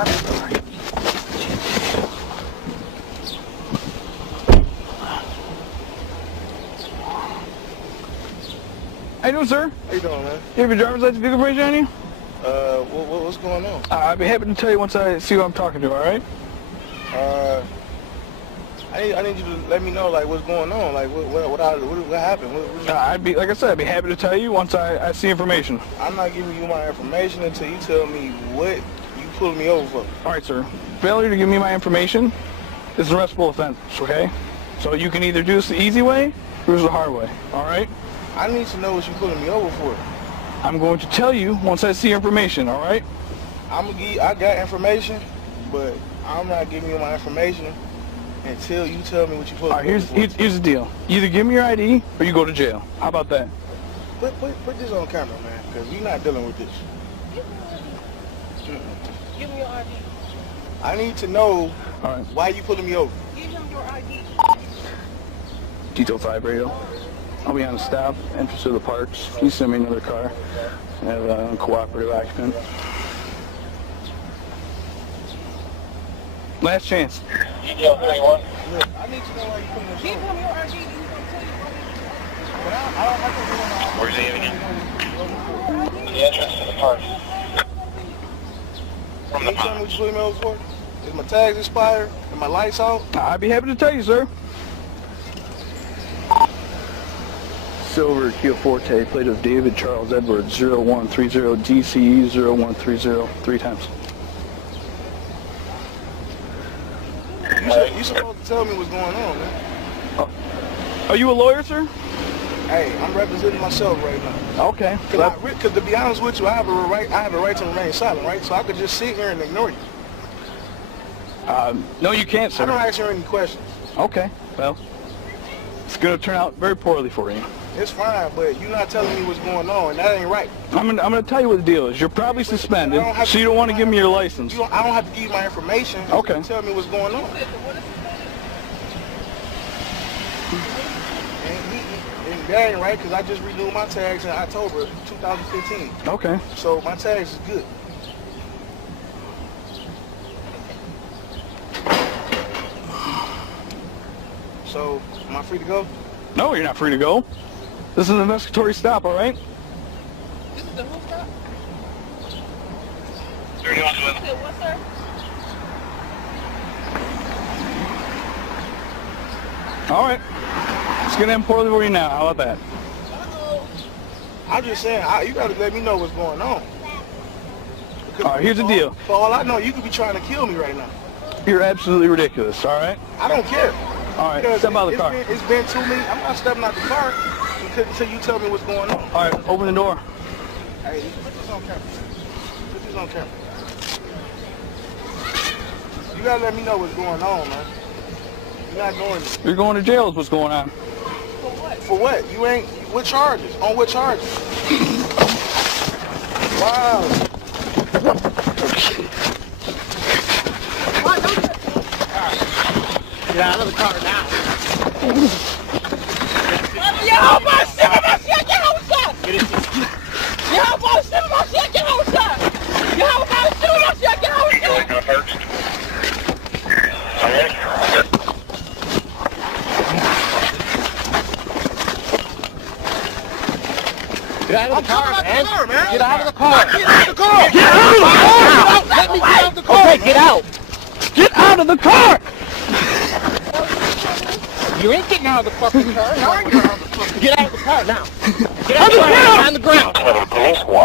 How you doing, sir? How you doing, man? You have your driver's license vehicle information on you? What's going on? I'd be happy to tell you once I see who I'm talking to, alright? I need you to let me know, like, what's going on, like, what happened? Like I said, I'd be happy to tell you once I see information. I'm not giving you my information until you tell me what you pulled me over for. Alright, sir. Failure to give me my information is an arrestable offense, okay? So you can either do this the easy way or the hard way, alright? I need to know what you pulling me over for. I'm going to tell you once I see information, alright? I got information, but I'm not giving you my information until you tell me what you pulling me over for. Here's the deal. Either give me your ID or you go to jail. How about that? Put this on camera, man, because we're not dealing with this. Give me your ID. I need to know why you pulling me over. Give him your ID. Detail 5 radio. I'll be on a stop, entrance to the parks. Can you send me another car? I have an uncooperative occupant. Last chance. Detail 31. Look, I need to know why you pulling me over. Give him your ID. He's going to tell you what But I don't have to do it. Where's he again? The entrance to the park. From the Can you tell me what you pulling me over for? Is my tags expired? And my lights out? I'd be happy to tell you, sir. Silver Kia Forte, plate of David Charles Edwards, 0130 DCE 0130, 3 times. You supposed to tell me what's going on, man. Are you a lawyer, sir? Hey, I'm representing myself right now. Okay. Because to be honest with you, I have a right to remain silent, right? So I could just sit here and ignore you. No, you can't, sir. I don't ask you any questions. Okay. Well, it's going to turn out very poorly for you. It's fine, but you're not telling me what's going on, and that ain't right. I'm gonna tell you what the deal is. You're probably suspended, so you don't want to give me your license. I don't have to give you my information. Okay. You tell me what's going on. And that ain't right, because I just renewed my tags in October 2015. Okay. So my tags is good. So, am I free to go? No, you're not free to go. This is an investigatory stop, all right? This is the whole stop? 31 You said what, sir? All right. It's going to end poorly for you now. How about that? I'm just saying, you got to let me know what's going on. All right, here's the deal. For all I know, you could be trying to kill me right now. You're absolutely ridiculous, all right? I don't care. All right, Because step out of the car. It's been 2 minutes. I'm not stepping out the car until you tell me what's going on. All right, open the door. Hey, put this on camera. Put this on camera. You gotta let me know what's going on, man. You're not doing it. You're going to jail is what's going on. For what? For what? You ain't... What charges? On what charges? Wow. Get out of the car now. Yo, my shit, get outside! Get it. Yo, my shit, get outside! Yo, my shit, get outside! Go first. Okay. Get out of the car, man. Get out of the car. Get out of the car! Get out of the car! Let me get out of the car! Okay, get out. Get out of the car! You ain't getting out of the fucking car. Get out of the car now. Get out of the car. On the ground.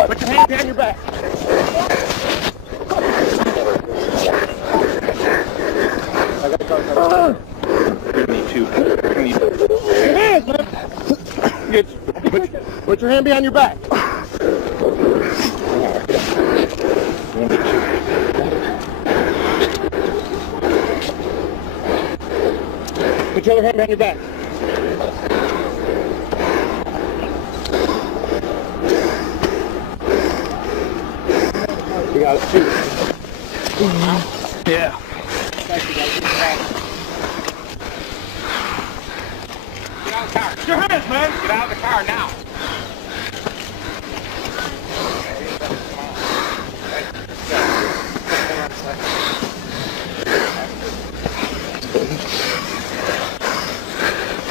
Put your hand behind your back. I got the car. Me too. Your hands, man. Put your hand behind your back. Put your other hand behind your back. You got it, too. Yeah. Get out of the car. Your hands, man! Get out of the car now.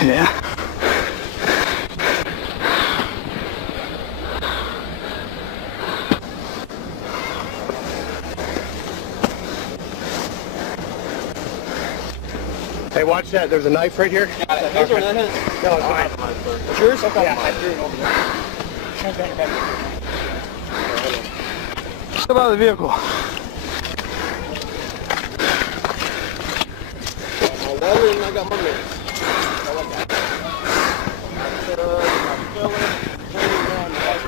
Yeah. Hey, watch that. There's a knife right here. Got it. His or not his? No, it's mine. It's yours? Okay. Yeah, I threw it over there. Step out of the vehicle. My water and I got my minutes.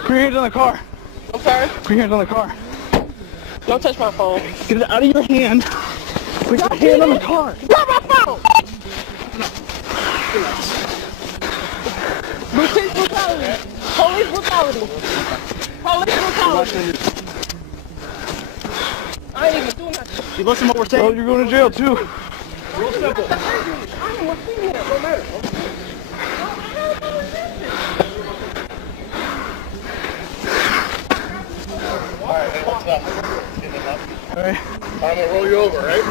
Put your hands on the car. I'm sorry? Put your hands on the car. Don't touch my phone. Get it out of your hand. Put your hand on the car. Grab my phone! Police brutality. Police brutality. Police brutality. I ain't even doing nothing. You listen to what we're saying? Oh, you're going to jail too. Real simple. I ain't want to see it. Don't matter. Alright, hey, what's up? All right. I'm gonna roll you over, right?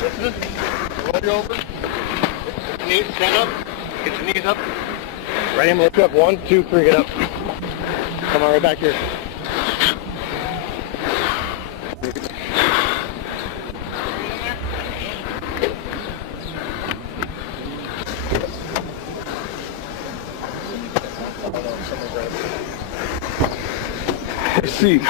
Listen. Roll you over. Get your knees, stand up. Get your knees up. Ready? I'm gonna lift you up. 1, 2, 3, get up. Come on, right back here. See.